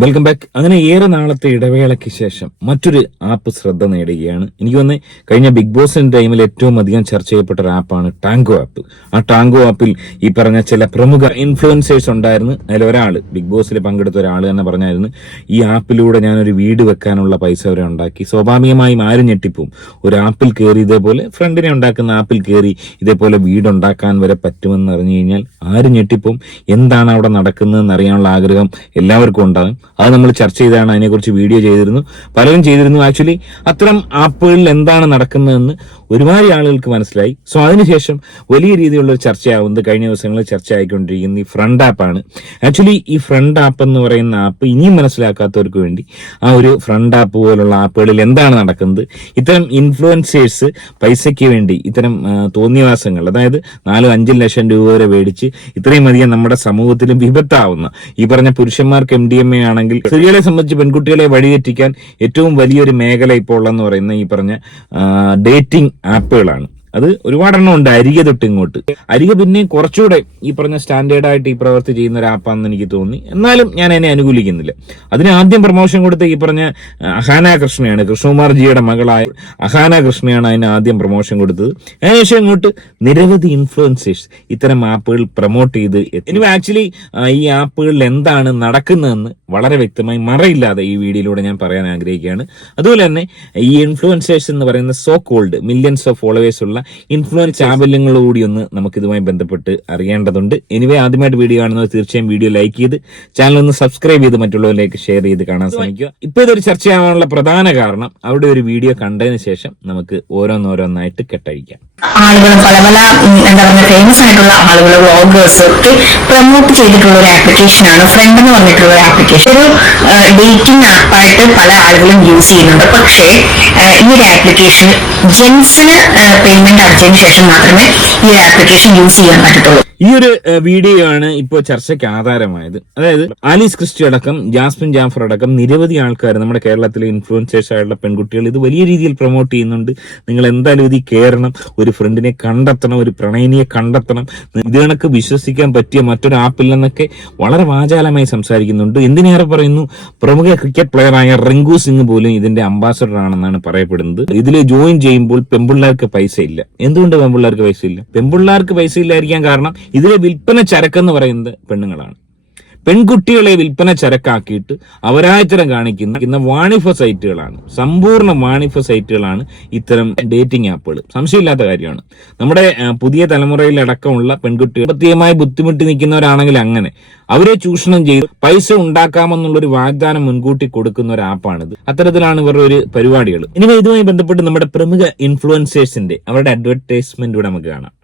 Welcome back. അങ്ങനെ ഏറെ നാളത്തെ ഇടവേളയ്ക്ക് ശേഷം മറ്റൊരു ആപ്പ് ശ്രദ്ധ നേടുകയാണ്. എനിക്ക് തോന്നുന്നത് കഴിഞ്ഞ ബിഗ് ബോസിന്റെ ടൈമിൽ ഏറ്റവും അധികം ചർച്ച ചെയ്യപ്പെട്ട ഒരു ആപ്പാണ് ടാങ്കോ ആപ്പ്. ആ ടാങ്കോ ആപ്പിൽ ഈ പറഞ്ഞ ചില പ്രമുഖ ഇൻഫ്ലുവൻസേഴ്സ് ഉണ്ടായിരുന്നു. അതിലൊരാള് ബിഗ് ബോസിൽ പങ്കെടുത്ത ഒരാൾ തന്നെ പറഞ്ഞായിരുന്നു, ഈ ആപ്പിലൂടെ ഞാനൊരു വീട് വെക്കാനുള്ള പൈസ വരെ ഉണ്ടാക്കി. സ്വാഭാവികമായും ആരും ഞെട്ടിപ്പോവും. ഒരു ആപ്പിൽ കയറി ഇതേപോലെ ഫ്രണ്ടിനെ ഉണ്ടാക്കുന്ന ആപ്പിൽ കയറി ഇതേപോലെ വീടുണ്ടാക്കാൻ വരെ പറ്റുമെന്ന് അറിഞ്ഞു കഴിഞ്ഞാൽ ആരും ഞെട്ടിപ്പോവും. എന്താണ് അവിടെ നടക്കുന്നതെന്ന് അറിയാനുള്ള ആഗ്രഹം എല്ലാവർക്കും ഉണ്ടാകും. അത് നമ്മൾ ചർച്ച ചെയ്താണ്, അതിനെക്കുറിച്ച് വീഡിയോ ചെയ്തിരുന്നു, പലരും ചെയ്തിരുന്നു. ആക്ച്വലി അത്തരം ആപ്പുകളിൽ എന്താണ് നടക്കുന്നതെന്ന് ഒരുപാട് ആളുകൾക്ക് മനസ്സിലായി. സോ അതിനുശേഷം വലിയ രീതിയിലുള്ള ഒരു ചർച്ചയാവുന്നത് കഴിഞ്ഞ ദിവസങ്ങളിൽ ചർച്ച ആയിക്കൊണ്ടിരിക്കുന്ന ഈ ഫ്രണ്ട് ആപ്പാണ്. ആക്ച്വലി ഈ ഫ്രണ്ട് ആപ്പ് എന്ന് പറയുന്ന ആപ്പ് ഇനിയും മനസ്സിലാക്കാത്തവർക്ക് വേണ്ടി ആ ഒരു ഫ്രണ്ട് ആപ്പ് പോലുള്ള ആപ്പുകളിൽ എന്താണ് നടക്കുന്നത്, ഇത്തരം ഇൻഫ്ലുവൻസേഴ്സ് പൈസയ്ക്ക് വേണ്ടി ഇത്തരം തോന്നിയവാസങ്ങൾ, അതായത് 4-5 ലക്ഷം രൂപ വരെ മേടിച്ച് ഇത്രയും അധികം നമ്മുടെ സമൂഹത്തിലും വിപത്താവുന്ന ഈ പറഞ്ഞ പുരുഷന്മാർക്ക് MDMA ആണെങ്കിൽ സ്ത്രീകളെ സംബന്ധിച്ച് പെൺകുട്ടികളെ വഴിതെറ്റിക്കാൻ ഏറ്റവും വലിയൊരു മേഖല ഇപ്പോൾ ഉള്ളതെന്ന് പറയുന്ന ഈ പറഞ്ഞ ഡേറ്റിംഗ് ആപ്പുകളാണ്. അത് ഒരുപാടെണ്ണം ഉണ്ട്, അരികെ തൊട്ട് ഇങ്ങോട്ട്. അരികെ പിന്നെ കുറച്ചുകൂടെ ഈ പറഞ്ഞ സ്റ്റാൻഡേർഡ് ആയിട്ട് ഈ പ്രവൃത്തി ചെയ്യുന്ന ഒരു ആപ്പാണെന്ന് എനിക്ക് തോന്നി. എന്നാലും ഞാൻ അതിനെ അനുകൂലിക്കുന്നില്ല. അതിന് ആദ്യം പ്രൊമോഷൻ കൊടുത്ത ഈ പറഞ്ഞ അഹാന കൃഷ്ണയാണ്, കൃഷ്ണകുമാർ ജിയുടെ മകളായ അഹാന കൃഷ്ണയാണ് അതിന് ആദ്യം പ്രൊമോഷൻ കൊടുത്തത്. അതിനുശേഷം ഇങ്ങോട്ട് നിരവധി ഇൻഫ്ലുവൻസേഴ്സ് ഇത്തരം ആപ്പുകൾ പ്രൊമോട്ട് ചെയ്ത് ഇനി ആക്ച്വലി ഈ ആപ്പുകളിൽ എന്താണ് നടക്കുന്നതെന്ന് വളരെ വ്യക്തമായി മറയില്ലാതെ ഈ വീഡിയോയിലൂടെ ഞാൻ പറയാൻ ആഗ്രഹിക്കുകയാണ്. അതുപോലെ തന്നെ ഈ ഇൻഫ്ലുവൻസേഴ്സ് എന്ന് പറയുന്ന so called millions of followers ഉള്ള ഇൻഫ്ലുവൻസ് ചാനലുകളോടി ഒന്ന് നമുക്ക് ഇതുമായി ബന്ധപ്പെട്ട് അറിയേണ്ടതുണ്ട്. എനിവേ ആദ്യമായിട്ട് വീഡിയോ കാണുന്നത് തീർച്ചയായും വീഡിയോ ലൈക്ക് ചെയ്ത് ചാനൽ ഒന്ന് സബ്സ്ക്രൈബ് ചെയ്ത് മറ്റുള്ളവരിലേക്ക് ഷെയർ ചെയ്ത് കാണാൻ ശ്രമിക്കുക. ഇപ്പൊ ഇതൊരു ചർച്ചയാവാനുള്ള പ്രധാന കാരണം അവിടെ ഒരു വീഡിയോ കണ്ടതിന് ശേഷം നമുക്ക് ഓരോന്നോരോന്നായിട്ട് കെട്ടഴിക്കാം. ആളുകൾ പല പല എന്താ പറയുക ഫേമസ് ആയിട്ടുള്ള ആളുകൾ വ്ളോഗേഴ്സ് ഒക്കെ പ്രൊമോട്ട് ചെയ്തിട്ടുള്ള ഒരു ആപ്ലിക്കേഷനാണ് ഫ്രണ്ട് എന്ന് പറഞ്ഞിട്ടുള്ള ഒരു ആപ്ലിക്കേഷൻ. ഒരു ഡേറ്റിംഗ് ആപ്പായിട്ട് പല ആളുകളും യൂസ് ചെയ്യുന്നുണ്ട്. പക്ഷേ ഈ ഒരു ആപ്ലിക്കേഷൻ ജെൻസിന് പേയ്മെന്റ് അടച്ചതിന് ശേഷം മാത്രമേ ഈ ഒരു ആപ്ലിക്കേഷൻ യൂസ് ചെയ്യാൻ പറ്റത്തുള്ളൂ. ഈ ഒരു വീഡിയോ ആണ് ഇപ്പോൾ ചർച്ചയ്ക്ക് ആധാരമായത്. അതായത് ആലീസ് ക്രിസ്റ്റി അടക്കം ജാസ്മിൻ ജാഫർ അടക്കം നിരവധി ആൾക്കാർ, നമ്മുടെ കേരളത്തിലെ ഇൻഫ്ലുവൻസേഴ്സ് ആയിട്ടുള്ള പെൺകുട്ടികൾ ഇത് വലിയ രീതിയിൽ പ്രൊമോട്ട് ചെയ്യുന്നുണ്ട്. നിങ്ങൾ എന്തായാലും ഇത് കയറണം, ഒരു ഫ്രണ്ടിനെ കണ്ടെത്തണം, ഒരു പ്രണയിനിയെ കണ്ടെത്തണം, ഇത് കണക്ക് വിശ്വസിക്കാൻ പറ്റിയ മറ്റൊരു ആപ്പില്ലെന്നൊക്കെ വളരെ വാചാലമായി സംസാരിക്കുന്നുണ്ട്. എന്തിനേറെ പറയുന്നു, പ്രമുഖ ക്രിക്കറ്റ് പ്ലെയറായ റിങ്കു സിംഗ് പോലും ഇതിന്റെ അംബാസഡർ ആണെന്നാണ് പറയപ്പെടുന്നത്. ഇതിൽ ജോയിൻ ചെയ്യുമ്പോൾ പെൺപിള്ളേർക്ക് പൈസ ഇല്ല. എന്തുകൊണ്ട് പെൺപിള്ളേർക്ക് പൈസ ഇല്ല? പെൺപിള്ളേർക്ക് പൈസ ഇല്ലായിരിക്കാൻ കാരണം ഇതിലെ വിൽപ്പന ചരക്കെന്ന് പറയുന്നത് പെണ്ണുങ്ങളാണ്. പെൺകുട്ടികളെ വിൽപ്പന ചരക്കാക്കിയിട്ട് അവരാചരം കാണിക്കുന്ന വാണിഭ സൈറ്റുകളാണ്, സമ്പൂർണ്ണ വാണിഭ സൈറ്റുകളാണ് ഇത്തരം ഡേറ്റിംഗ് ആപ്പുകൾ. സംശയമില്ലാത്ത കാര്യമാണ്. നമ്മുടെ പുതിയ തലമുറയിലടക്കമുള്ള പെൺകുട്ടികൾ പ്രത്യേകമായി ബുദ്ധിമുട്ടി നിൽക്കുന്നവരാണെങ്കിൽ അങ്ങനെ അവരെ ചൂഷണം ചെയ്ത് പൈസ ഉണ്ടാക്കാമെന്നുള്ളൊരു വാഗ്ദാനം മുൻകൂട്ടി കൊടുക്കുന്ന ഒരു ആപ്പാണിത്. അത്തരത്തിലാണ് ഇവരുടെ ഒരു പരിപാടികൾ. ഇനി ഇതുമായി ബന്ധപ്പെട്ട് നമ്മുടെ പ്രമുഖ ഇൻഫ്ലുവൻസേഴ്സിന്റെ അവരുടെ അഡ്വർടൈസ്മെന്റ് കൂടെ നമുക്ക് കാണാം.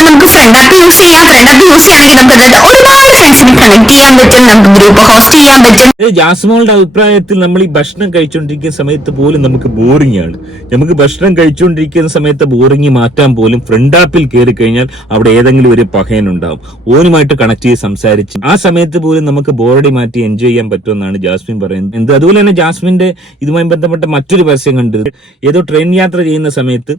നമുക്ക് ഫ്രണ്ട് ആപ്പ് യൂസ് ചെയ്യാം. ഫ്രണ്ട് ആപ്പ് യൂസ് ചെയ്യുകയാണെങ്കിൽ നമുക്ക് ഒരുപാട് ഫ്രണ്ട്സിനെ കണക്ട് ചെയ്യാൻ പറ്റും, നമുക്ക് ഗ്രൂപ്പ് ഹോസ്റ്റ് ചെയ്യാൻ പറ്റും. ജാസ്മോളുടെ അഭിപ്രായത്തിൽ നമ്മൾ ഈ ഭക്ഷണം കഴിച്ചുകൊണ്ടിരിക്കുന്ന സമയത്ത് പോലും നമുക്ക് ബോറിംഗ് ആണ്. നമുക്ക് ഭക്ഷണം കഴിച്ചുകൊണ്ടിരിക്കുന്ന സമയത്ത് ബോറിംഗ് മാറ്റാൻ പോലും ഫ്രണ്ട് ആപ്പിൽ കയറി കഴിഞ്ഞാൽ അവിടെ ഏതെങ്കിലും ഒരു പഹയനുണ്ടാവും, ഓനുമായിട്ട് കണക്ട് ചെയ്ത് സംസാരിച്ച് ആ സമയത്ത് പോലും നമുക്ക് ബോറടി മാറ്റി എൻജോയ് ചെയ്യാൻ പറ്റുമെന്നാണ് ജാസ്മിൻ പറയുന്നത്. അതുപോലെ തന്നെ ജാസ്മിന്റെ ഇതുമായി ബന്ധപ്പെട്ട മറ്റൊരു പരസ്യം കണ്ടത്, ഏതോ ട്രെയിൻ യാത്ര ചെയ്യുന്ന സമയത്ത്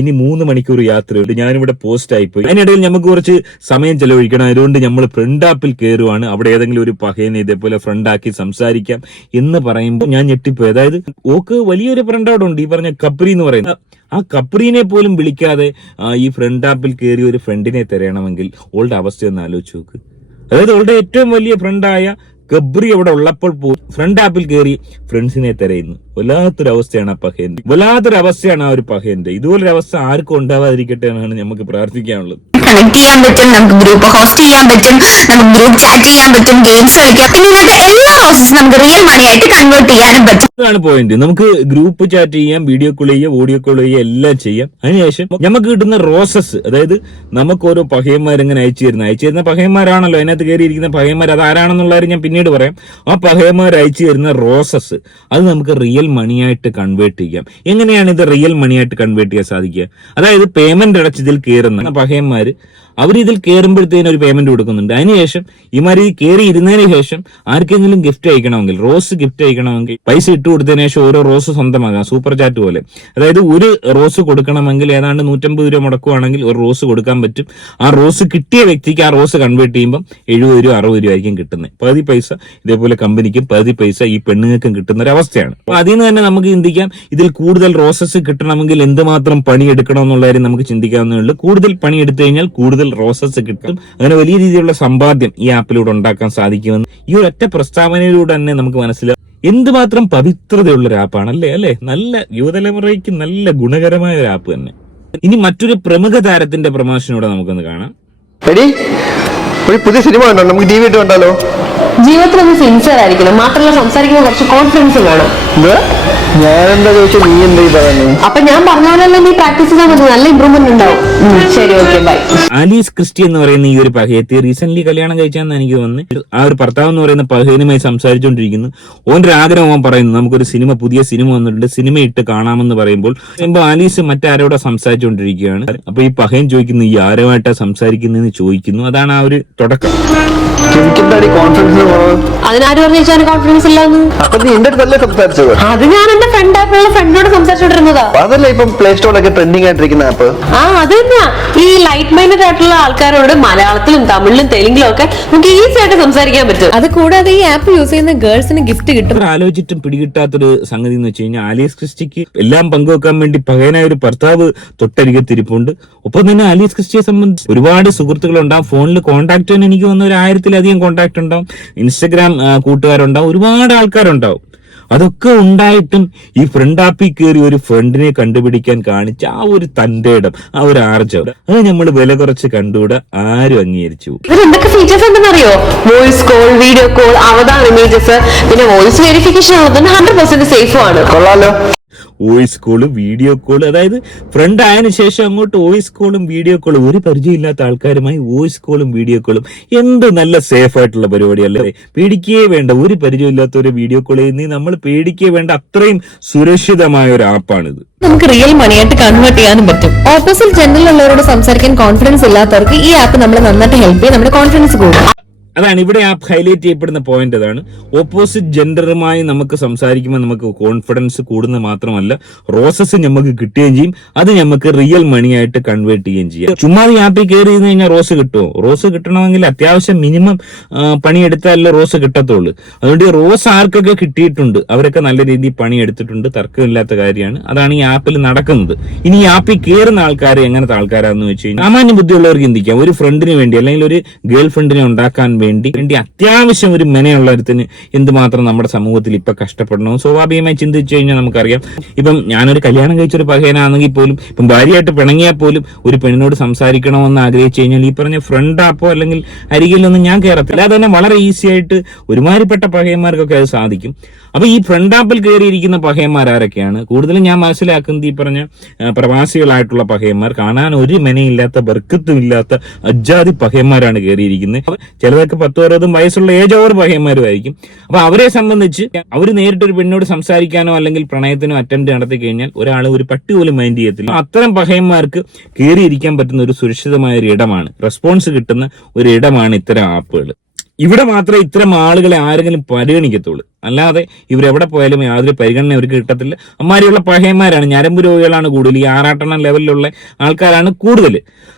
ഇനി 3 മണിക്കൂർ യാത്രയുണ്ട്, ഞാനിവിടെ പോസ്റ്റ് ആയിപ്പോയി, അതിനിടയിൽ നമുക്ക് കുറച്ച് സമയം ചെലവഴിക്കണം, അതുകൊണ്ട് നമ്മൾ ഫ്രണ്ട് ആപ്പിൽ കയറുവാണ്, അവിടെ ഏതെങ്കിലും ഒരു പഹയനെ ഇതേപോലെ ഫ്രണ്ട് ആക്കി സംസാരിക്കാം എന്ന് പറയുമ്പോൾ ഞാൻ ഞെട്ടിപ്പോയി. അതായത് ഓക്ക് വലിയൊരു ഫ്രണ്ട് അവിടെ ഉണ്ട്, ഈ പറഞ്ഞ കപ്രി എന്ന് പറയുന്നത്. ആ കപ്രീനെ പോലും വിളിക്കാതെ ഈ ഫ്രണ്ട് ആപ്പിൽ കയറി ഒരു ഫ്രണ്ടിനെ തിരയണമെങ്കിൽ ഓളുടെ അവസ്ഥയൊന്ന് ആലോചിച്ച് നോക്ക്. അതായത് ഓളുടെ ഏറ്റവും വലിയ ഫ്രണ്ടായ ഗബ്രി അവിടെ ഉള്ളപ്പോൾ പോലും ഫ്രണ്ട് ആപ്പിൽ കയറി ഫ്രണ്ട്സിനെ തിരയുന്നു. വല്ലാത്തൊരവസ്ഥയാണ് ആ പഹയന്റെ, വല്ലാത്തൊരവസ്ഥയാണ് ആ ഒരു പഹയന്റെ. ഇതുപോലൊരു അവസ്ഥ ആർക്കും ഉണ്ടാവാതിരിക്കട്ടെ എന്നാണ് നമുക്ക് പ്രാർത്ഥിക്കാനുള്ളത്. കണക്ട് ചെയ്യാൻ പറ്റും, നമുക്ക് ഗ്രൂപ്പ് ഹോസ്റ്റ് ചെയ്യാൻ പറ്റും, നമുക്ക് ഗ്രൂപ്പ് ചാറ്റ് ചെയ്യാൻ പറ്റും, ഗെയിംസ് കളിക്കാം. ഇങ്ങനത്തെ എല്ലാ പ്രോസസ്സും നമുക്ക് റിയൽ മണി ആയിട്ട് കൺവേർട്ട് ചെയ്യാനും പറ്റും. അതാണ് പോയിന്റ്. നമുക്ക് ഗ്രൂപ്പ് ചാറ്റ് ചെയ്യാം, വീഡിയോ കോൾ ചെയ്യാം, ഓഡിയോ കോൾ ചെയ്യാം, എല്ലാം ചെയ്യാം. അതിനുശേഷം നമുക്ക് കിട്ടുന്ന റോസസ്, അതായത് നമുക്ക് ഓരോ പഹയന്മാരിങ്ങനെ അയച്ചു തരുന്ന പഹയന്മാരാണല്ലോ അതിനകത്ത് കയറിയിരിക്കുന്ന പഹയന്മാർ. അതാരാണെന്നുള്ള കാര്യം ഞാൻ പിന്നീട് പറയാം. ആ പഹയന്മാർ അയച്ചു തരുന്ന റോസസ് അത് നമുക്ക് റിയൽ മണിയായിട്ട് കൺവേർട്ട് ചെയ്യാം. എങ്ങനെയാണ് ഇത് റിയൽ മണിയായിട്ട് കൺവേർട്ട് ചെയ്യാൻ സാധിക്കുക? അതായത് പേയ്മെന്റ് അടച്ചതിൽ കയറുന്ന പഹയന്മാര് അവരിതിൽ കയറുമ്പോഴത്തേനും ഒരു പേയ്മെന്റ് കൊടുക്കുന്നുണ്ട്. അതിനുശേഷം ഇമാർ ഈ കയറി ഇരുന്നതിന് ശേഷം ആർക്കെങ്കിലും ഗിഫ്റ്റ് അയക്കണമെങ്കിൽ, റോസ് ഗിഫ്റ്റ് അയക്കണമെങ്കിൽ പൈസ ഇട്ട് കൊടുത്തതിന് ശേഷം ഓരോ റോസ് സ്വന്തമാകാം, സൂപ്പർ ചാറ്റ് പോലെ. അതായത് ഒരു റോസ് കൊടുക്കണമെങ്കിൽ ഏതാണ്ട് 150 രൂപ മുടക്കുവാണെങ്കിൽ ഒരു റോസ് കൊടുക്കാൻ പറ്റും. ആ റോസ് കിട്ടിയ വ്യക്തിക്ക് ആ റോസ് കൺവേർട്ട് ചെയ്യുമ്പോൾ 70 രൂപ 60 രൂപ ആയിരിക്കും കിട്ടുന്നത്. പകുതി പൈസ ഇതേപോലെ കമ്പനിക്കും പകുതി പൈസ ഈ പെണ്ണുങ്ങൾക്കും കിട്ടുന്ന ഒരു അവസ്ഥയാണ്. അപ്പൊ അതിൽ നിന്ന് തന്നെ നമുക്ക് ചിന്തിക്കാം, ഇതിൽ കൂടുതൽ റോസസ് കിട്ടണമെങ്കിൽ എന്തുമാത്രം പണിയെടുക്കണം എന്നുള്ള കാര്യം നമുക്ക് ചിന്തിക്കാവുന്നേ ഉള്ളൂ. കൂടുതൽ പണിയെടുത്തു കഴിഞ്ഞാൽ കൂടുതൽ റോസസ് കിട്ടും. അങ്ങനെ വലിയ രീതിയിലുള്ള സമ്പാദ്യം ഈ ആപ്പിലൂടെ ഉണ്ടാക്കാൻ സാധിക്കുമെന്ന് ഈ ഒരു ഒറ്റ പ്രസ്താവനയിലൂടെ തന്നെ നമുക്ക് മനസ്സിലാവും. എന്തുമാത്രം പവിത്രതയുള്ള ഒരു ആപ്പാണ് അല്ലേ. നല്ല യുവതലമുറയ്ക്ക് നല്ല ഗുണകരമായ ഒരു ആപ്പ് തന്നെ. ഇനി മറ്റൊരു പ്രമുഖ താരത്തിന്റെ പ്രമോഷനൂടെ നമുക്കൊന്ന് കാണാം. ഒരു പുതിയ സിനിമ ഉണ്ടോ? നമുക്ക് ടി വി ഇട്ട് കണ്ടാലോ? ജീവിതത്തിൽ ഒന്ന് സിൻസിയർ ആയിരിക്കണം, മാത്രമല്ല സംസാരിക്കുമ്പോൾ കുറച്ച് കോൺഫിഡൻസ് വേണം. ഞാനെന്താ ചോദിച്ചാൽ നീ എന്താ പറയുന്നത്? അപ്പൊ ഞാൻ പറഞ്ഞ പോലെ നീ പ്രാക്ടീസ് ചെയ്താൽ മതി, നല്ല ഇമ്പ്രൂവ്മെന്റ് ഉണ്ടാവും. ശരി, ഓക്കെ, ബൈ. ആലീസ് ക്രിസ്റ്റി എന്ന് പറയുന്ന ഈ ഒരു പഹയത്തെ റീസെന്റ് കല്യാണം കഴിച്ചാന്ന് എനിക്ക് തോന്നുന്നു. ആ ഒരു ഭർത്താവ് എന്ന് പറയുന്ന പഹയനുമായി സംസാരിച്ചുകൊണ്ടിരിക്കുന്നു. ഓൻ്റെ ഒരു ആഗ്രഹം അവൻ പറയുന്നു, നമുക്കൊരു പുതിയ സിനിമ വന്നിട്ടുണ്ട്, സിനിമ ഇട്ട് കാണാമെന്ന് പറയുമ്പോൾ ആലീസ് മറ്റാരോടെ സംസാരിച്ചുകൊണ്ടിരിക്കുകയാണ്. അപ്പൊ ഈ പഹയൻ ചോദിക്കുന്നു, ഈ ആരുമായിട്ടാ സംസാരിക്കുന്നതെന്ന് ചോദിക്കുന്നു. അതാണ് ആ ഒരു തുടക്കം. അതിനാര് പറഞ്ഞു കോൺഫിഡൻസ് ഇല്ലാന്ന്? അപ്പൊ നീ എന്റെ അടുത്തല്ലേ സംസാരിച്ചത്? അത് ഞാൻ എന്റെ ഫ്രണ്ടിനോട് സംസാരിച്ചോണ്ടിരുന്നതാ. അതല്ല ഇപ്പം പ്ലേ സ്റ്റോറിലൊക്കെ ട്രെൻഡിങ് ആയിട്ടിരിക്കുന്ന ആപ്പ്. അത് തന്നെയാ. ഈ ലൈറ്റ് മൈൻഡഡ് ആയിട്ടുള്ള ആൾക്കാരോട് മലയാളത്തിലും തമിഴിലും തെലുങ്കിലും ഒക്കെ നമുക്ക് ഈസി ആയിട്ട് സംസാരിക്കാൻ പറ്റും. അത് കൂടാതെ ഈ ആപ്പ് യൂസ് ചെയ്യുന്ന ഗേൾസിന് ഗിഫ്റ്റ് കിട്ടും. ആലോചിച്ചിട്ടും പിടികിട്ടാത്തൊരു സംഗതി എന്ന് വെച്ച് കഴിഞ്ഞാൽ, ആലീസ് ക്രിസ്റ്റിക്ക് എല്ലാം പങ്കുവെക്കാൻ വേണ്ടി പകയനായ ഒരു ഭർത്താവ് തൊട്ടരികത്തിരിപ്പുണ്ട്. ഒപ്പം തന്നെ ആലീസ് ക്രിസ്റ്റിയെ സംബന്ധിച്ച് ഒരുപാട് സുഹൃത്തുക്കളുണ്ടാവും. ഫോണിൽ കോൺടാക്ട് ചെയ്യാൻ എനിക്ക് വന്ന ഒരു 1000-ലധികം കോൺടാക്ട് ഉണ്ടാവും. ഇൻസ്റ്റഗ്രാം കൂട്ടുകാരുണ്ടാവും, ഒരുപാട് ആൾക്കാരുണ്ടാവും. അതൊക്കെ ഉണ്ടായിട്ടും ഈ ഫ്രണ്ട് ആപ്പിൽ കയറി ഒരു ഫ്രണ്ടിനെ കണ്ടുപിടിക്കാൻ കാണിച്ച ആ ഒരു തന്റെ ഇടം, ആ ഒരു ആർജവം, അത് നമ്മൾ വില കുറച്ച് കണ്ടുകൂടെ ആരും അംഗീകരിച്ചു. എന്തൊക്കെ ഫീച്ചേഴ്സ് ഉണ്ടെന്ന് അറിയോ? വോയിസ് കോൾ, വീഡിയോ കോൾ, അവതാർ ഇമേജസ്, പിന്നെ വോയിസ് വെരിഫിക്കേഷൻ 100% സേഫും ആണ്. കൊള്ളാലോ. വോയിസ് കോള്, വീഡിയോ കോള്, അതായത് ഫ്രണ്ട് ആയതിനു ശേഷം അങ്ങോട്ട് വോയിസ് കോളും വീഡിയോ കോളും, ഒരു പരിചയമില്ലാത്ത ആൾക്കാരുമായി വോയിസ് കോളും വീഡിയോ കോളും, എന്ത് നല്ല സേഫ് ആയിട്ടുള്ള പരിപാടിയല്ലേ. പേടിക്കേ വേണ്ട, ഒരു പരിചയമില്ലാത്ത ഒരു വീഡിയോ കോൾ ചെയ്യുന്ന നമ്മൾ പേടിക്കേ വേണ്ട, അത്രയും സുരക്ഷിതമായ ഒരു ആപ്പാണിത്. നമുക്ക് റിയൽ മണിയായിട്ട് കൺവേർട്ട് ചെയ്യാനും പറ്റും. ഓപ്പോസിറ്റ് ജെൻഡറിലുള്ളവരോട് സംസാരിക്കാൻ കോൺഫിഡൻസ് ഇല്ലാത്തവർക്ക് ഈ ആപ്പ് നമ്മളെ നന്നായിട്ട് ഹെൽപ്പ് ചെയ്യും, നമ്മുടെ കോൺഫിഡൻസ് കൂടും. അതാണ് ഇവിടെ ആപ്പ് ഹൈലൈറ്റ് ചെയ്യപ്പെടുന്ന പോയിന്റ്. അതാണ് ഓപ്പോസിറ്റ് ജെൻഡറുമായി നമുക്ക് സംസാരിക്കുമ്പോൾ നമുക്ക് കോൺഫിഡൻസ് കൂടുന്ന മാത്രമല്ല, റോസസ് നമുക്ക് കിട്ടുകയും ചെയ്യും. അത് നമുക്ക് റിയൽ മണിയായിട്ട് കൺവേർട്ട് ചെയ്യുകയും ചെയ്യാം. ചുമ്മാ ഈ ആപ്പിൽ കയറി ഇരുന്ന് കഴിഞ്ഞാൽ റോസ് കിട്ടുമോ? റോസ് കിട്ടണമെങ്കിൽ അത്യാവശ്യം മിനിമം പണിയെടുത്താലേ റോസ് കിട്ടത്തുള്ളൂ. അതുകൊണ്ട് ഈ റോസ് ആർക്കൊക്കെ കിട്ടിയിട്ടുണ്ട് അവരൊക്കെ നല്ല രീതിയിൽ പണിയെടുത്തിട്ടുണ്ട്, തർക്കമില്ലാത്ത കാര്യമാണ്. അതാണ് ഈ ആപ്പിൽ നടക്കുന്നത്. ഇനി ഈ ആപ്പിൽ കയറുന്ന ആൾക്കാർ എങ്ങനത്തെ ആൾക്കാരാണെന്ന് വെച്ച് കഴിഞ്ഞാൽ, സാമാന്യ ബുദ്ധിയുള്ളവർക്ക് ചിന്തിക്കാം, ഒരു ഫ്രണ്ടിന് വേണ്ടി അല്ലെങ്കിൽ ഒരു ഗേൾ ഫ്രണ്ടിനെ ഉണ്ടാക്കാൻ വേണ്ടി അത്യാവശ്യം ഒരു മെനയുള്ള ഒരുത്തിന് എന്തുമാത്രം നമ്മുടെ സമൂഹത്തിൽ ഇപ്പൊ കഷ്ടപ്പെടണം സ്വാഭാവികമായി ചിന്തിച്ചു കഴിഞ്ഞാൽ നമുക്കറിയാം. ഇപ്പം ഞാനൊരു കല്യാണം കഴിച്ചൊരു പഹയനാണെങ്കിൽ പോലും, ഇപ്പം ഭാര്യയായിട്ട് പിണങ്ങിയാൽ പോലും ഒരു പെണ്ണിനോട് സംസാരിക്കണമെന്ന് ആഗ്രഹിച്ചു കഴിഞ്ഞാൽ ഈ പറഞ്ഞ ഫ്രണ്ട് ആപ്പോ അല്ലെങ്കിൽ അരികിലൊന്നും ഞാൻ കയറത്തില്ല. അത് തന്നെ വളരെ ഈസി ആയിട്ട് ഒരുമാതിരിപ്പെട്ട പഹയന്മാർക്കൊക്കെ അത് സാധിക്കും. അപ്പൊ ഈ ഫ്രണ്ട് ആപ്പിൽ കയറിയിരിക്കുന്ന പഹയന്മാർ ആരൊക്കെയാണ്? കൂടുതലും ഞാൻ മനസ്സിലാക്കുന്നത് ഈ പറഞ്ഞ പ്രവാസികളായിട്ടുള്ള പഹയന്മാർ, കാണാൻ ഒരു മെനയില്ലാത്ത ബർക്കത്തും ഇല്ലാത്ത അജാതി പഹയന്മാരാണ് കയറിയിരിക്കുന്നത്. ചിലതൊക്കെ 10-60 വയസ്സുള്ള ഏജ് ഓവർ പഹയന്മാരുമായിരിക്കും. അപ്പൊ അവരെ സംബന്ധിച്ച് അവർ നേരിട്ടൊരു പെണ്ണോട് സംസാരിക്കാനോ അല്ലെങ്കിൽ പ്രണയത്തിനോ അറ്റംപ്റ്റ് നടത്തി കഴിഞ്ഞാൽ ഒരാൾ ഒരു പട്ടി പോലും മൈൻഡ് ചെയ്യത്തില്ല. അത്തരം പഹയന്മാർക്ക് കയറിയിരിക്കാൻ പറ്റുന്ന ഒരു സുരക്ഷിതമായ ഒരു ഇടമാണ്, റെസ്പോൺസ് കിട്ടുന്ന ഒരു ഇടമാണ് ഇത്തരം ആപ്പുകൾ. ഇവിടെ മാത്രമേ ഇത്തരം ആളുകളെ ആരെങ്കിലും പരിഗണിക്കത്തുള്ളൂ, അല്ലാതെ ഇവരെവിടെ പോയാലും യാതൊരു പരിഗണന അവർക്ക് കിട്ടത്തില്ല. അമ്മാരിയുള്ള പഹയന്മാരാണ്, ഞരമ്പ് രോഗികളാണ് കൂടുതൽ, ഈ 6 ലെവലിലുള്ള ആൾക്കാരാണ് കൂടുതൽ.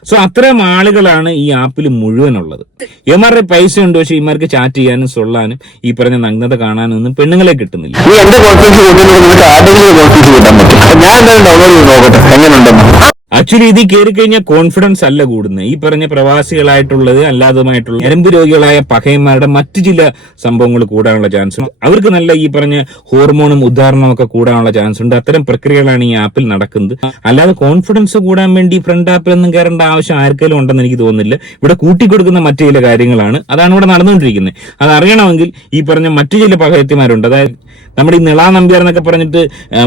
സോ അത്തരം ആളുകളാണ് ഈ ആപ്പിൽ മുഴുവനുള്ളത്. ഇവന്മാരുടെ പൈസ ഉണ്ട്, പക്ഷെ ഇവന്മാർക്ക് ചാറ്റ് ചെയ്യാനും സൊള്ളാനും ഈ പറഞ്ഞ നഗ്നത കാണാനും ഒന്നും പെണ്ണുങ്ങളെ കിട്ടുന്നില്ല. ആക്ച്വലി ഇത് കയറി കഴിഞ്ഞാൽ കോൺഫിഡൻസ് അല്ല കൂടുന്നത്. ഈ പറഞ്ഞ പ്രവാസികളായിട്ടുള്ളത് അല്ലാതുമായിട്ടുള്ള ഞരമ്പ് രോഗികളായ പഹയന്മാരുടെ മറ്റു ചില സംഭവങ്ങൾ കൂടാനുള്ള ചാൻസ് ഉണ്ട്. അവർക്ക് നല്ല ഈ പറഞ്ഞ ഹോർമോണും ഉദാഹരണവും ഒക്കെ കൂടാനുള്ള ചാൻസ് ഉണ്ട്. അത്തരം പ്രക്രിയകളാണ് ഈ ആപ്പിൽ നടക്കുന്നത്. അല്ലാതെ കോൺഫിഡൻസ് കൂടാൻ വേണ്ടി ഫ്രണ്ട് ആപ്പിലൊന്നും കയറേണ്ട ആവശ്യം ആർക്കെങ്കിലും ഉണ്ടെന്ന് എനിക്ക് തോന്നുന്നില്ല. ഇവിടെ കൂട്ടിക്കൊടുക്കുന്ന മറ്റു ചില കാര്യങ്ങളാണ്, അതാണ് ഇവിടെ നടന്നുകൊണ്ടിരിക്കുന്നത്. അത് അറിയണമെങ്കിൽ ഈ പറഞ്ഞ മറ്റു ചില പഹയത്തിമാരുണ്ട്. അതായത് നമ്മുടെ ഈ നിളാ നമ്പ്യാർ എന്നൊക്കെ പറഞ്ഞിട്ട്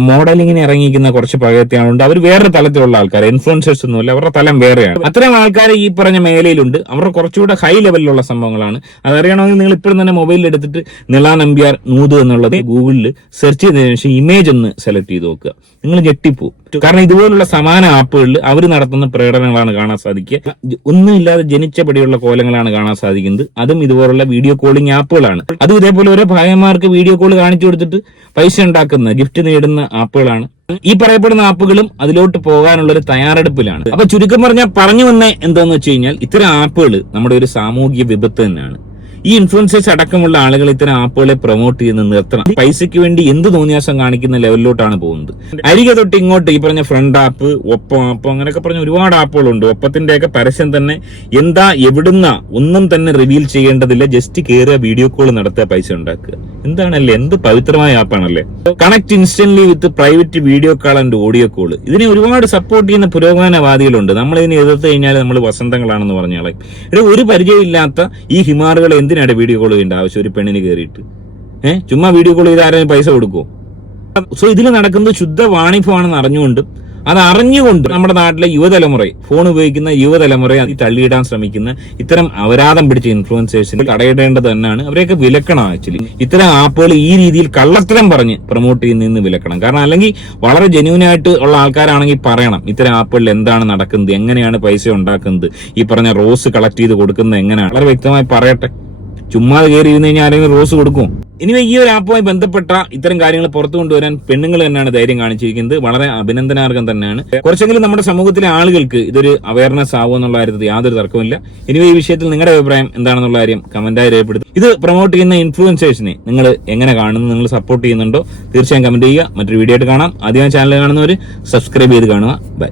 മോഡലിങ്ങിന് ഇറങ്ങിയിരിക്കുന്ന കുറച്ച് പകയത്തിയാളുണ്ട്. അവർ വേറെ തലത്തിലുള്ള ആൾക്കാർ, ഇൻഫ്ലുവൻസേഴ്സ് ഒന്നുമില്ല, അവരുടെ തലം വേറെയാണ്. അത്തരം ആൾക്കാർ ഈ പറഞ്ഞ മേഖലയിലുണ്ട്. അവരുടെ കുറച്ചുകൂടെ ഹൈ ലെവലിലുള്ള സംഭവങ്ങളാണ്. അതറിയണമെങ്കിൽ നിങ്ങൾ ഇപ്പോഴും തന്നെ മൊബൈലിൽ എടുത്തിട്ട് നിളാ നമ്പ്യാർ നൂത് എന്നുള്ളത് ഗൂഗിളിൽ സെർച്ച് ചെയ്തതിനു ശേഷം ഇമേജ് ഒന്ന് സെലക്ട് ചെയ്ത് നോക്കുക, നിങ്ങൾ ഞെട്ടിപ്പോവും. കാരണം ഇതുപോലുള്ള സമാന ആപ്പുകളിൽ അവർ നടത്തുന്ന പ്രകടനങ്ങളാണ് കാണാൻ സാധിക്കുക. ഒന്നുമില്ലാതെ ജനിച്ചപടിയുള്ള കോലങ്ങളാണ് കാണാൻ സാധിക്കുന്നത്. അതും ഇതുപോലുള്ള വീഡിയോ കോളിംഗ് ആപ്പുകളാണ്. അതും ഇതേപോലെ ഓരോ ഭാര്യമാർക്ക് വീഡിയോ കോൾ കാണിച്ചു കൊടുത്തിട്ട് പൈസ ഉണ്ടാക്കുന്ന, ഗിഫ്റ്റ് നേടുന്ന ആപ്പുകളാണ്. ഈ പറയപ്പെടുന്ന ആപ്പുകളും അതിലോട്ട് പോകാനുള്ള ഒരു തയ്യാറെടുപ്പിലാണ്. അപ്പൊ ചുരുക്കം പറഞ്ഞാൽ പറഞ്ഞു വന്നേ എന്താന്ന് വെച്ച് കഴിഞ്ഞാൽ, ഇത്തരം ആപ്പുകൾ നമ്മുടെ ഒരു സാമൂഹിക വിപത്ത് തന്നെയാണ്. ഈ ഇൻഫ്ലുവൻസേഴ്സ് അടക്കമുള്ള ആളുകൾ ഇത്തരം ആപ്പുകളെ പ്രൊമോട്ട് ചെയ്യുന്ന നിർത്തണം. പൈസയ്ക്ക് വേണ്ടി എന്ത് തോന്നിയാസം കാണിക്കുന്ന ലെവലിലോട്ടാണ് പോകുന്നത്. അരികെ തൊട്ട് ഇങ്ങോട്ട് ഈ പറഞ്ഞ ഫ്രണ്ട് ആപ്പ്, ഒപ്പം ആപ്പ്, അങ്ങനെയൊക്കെ പറഞ്ഞ ഒരുപാട് ആപ്പുകളുണ്ട്. ഒപ്പത്തിന്റെയൊക്കെ പരസ്യം തന്നെ എന്താ എവിടുന്ന ഒന്നും തന്നെ റിവീൽ ചെയ്യേണ്ടതില്ല. ജസ്റ്റ് കയറുക, വീഡിയോ കോൾ നടത്തുക, പൈസ ഉണ്ടാക്കുക. എന്താണല്ലേ, എന്ത് പവിത്രമായ ആപ്പാണല്ലേ. Connect instantly with private video call and audio call. ഇതിനെ ഒരുപാട് സപ്പോർട്ട് ചെയ്യുന്ന പുരോഗമനവാദികളുണ്ട്. നമ്മളിതിനെ എതിർത്ത് കഴിഞ്ഞാൽ നമ്മൾ വസന്തങ്ങളാണെന്ന് പറഞ്ഞാൽ ഒരു പരിചയമില്ലാത്ത ഈ ഹിമാറുകളെ എന്തിനാണ് വീഡിയോ കോൾ ചെയ്യേണ്ട ആവശ്യം ഒരു പെണ്ണിന് കയറിയിട്ട്? ചുമ്മാ വീഡിയോ കോൾ ചെയ്ത് ആരെങ്കിലും പൈസ കൊടുക്കുമോ? സോ ഇതിൽ നടക്കുന്നത് ശുദ്ധ വാണിഭമാണെന്ന് അറിഞ്ഞുകൊണ്ട്, അത് അറിഞ്ഞുകൊണ്ട് നമ്മുടെ നാട്ടിലെ യുവതലമുറയെ, ഫോൺ ഉപയോഗിക്കുന്ന യുവതലമുറയെ അത് തള്ളിയിടാൻ ശ്രമിക്കുന്ന ഇത്തരം അപരാധം പിടിച്ച ഇൻഫ്ലുവൻസേഴ്സിന് തടയിടേണ്ടത് തന്നെയാണ്. അവരെയൊക്കെ വിലക്കണം. ആക്ച്വലി ഇത്തരം ആപ്പുകൾ ഈ രീതിയിൽ കള്ളത്തരം പറഞ്ഞ് പ്രൊമോട്ട് ചെയ്യുന്നതിന് വിലക്കണം. കാരണം അല്ലെങ്കിൽ വളരെ ജെന്യൂനായിട്ട് ഉള്ള ആൾക്കാരാണെങ്കിൽ പറയണം ഇത്തരം ആപ്പുകളിൽ എന്താണ് നടക്കുന്നത്, എങ്ങനെയാണ് പൈസ ഉണ്ടാക്കുന്നത്, ഈ പറഞ്ഞ റോസ് കളക്ട് ചെയ്ത് കൊടുക്കുന്നത് എങ്ങനെയാണ്, വളരെ വ്യക്തമായി പറയട്ടെ. ചുമ്മാ കയറി ഇരുന്ന് കഴിഞ്ഞാൽ ആരെങ്കിലും റോസ് കൊടുക്കും? ഇനി ഈ ഒരു ആപ്പുമായി ബന്ധപ്പെട്ട ഇത്തരം കാര്യങ്ങൾ പുറത്തു കൊണ്ടുവരാൻ പെണ്ണുങ്ങൾ തന്നെയാണ് ധൈര്യം കാണിച്ചിരിക്കുന്നത്. വളരെ അഭിനന്ദനാർഹം തന്നെയാണ്. കുറച്ചെങ്കിലും നമ്മുടെ സമൂഹത്തിലെ ആളുകൾക്ക് ഇതൊരു അവയർനെസ് ആവുമെന്നുള്ള കാര്യത്തിൽ യാതൊരു തർക്കമില്ല. ഇനി ഈ വിഷയത്തിൽ നിങ്ങളുടെ അഭിപ്രായം എന്താണെന്നുള്ള കാര്യം കമന്റായി രേഖപ്പെടുത്തും. ഇത് പ്രൊമോട്ട് ചെയ്യുന്ന ഇൻഫ്ലുവൻസേഴ്സിനെ നിങ്ങൾ എങ്ങനെ കാണുന്നു, നിങ്ങൾ സപ്പോർട്ട് ചെയ്യുന്നുണ്ടോ? തീർച്ചയായും കമന്റ് ചെയ്യുക. മറ്റൊരു വീഡിയോ ആയിട്ട് കാണാം. ആദ്യം ചാനൽ കാണുന്നവർ സബ്സ്ക്രൈബ് ചെയ്ത് കാണുക. ബൈ.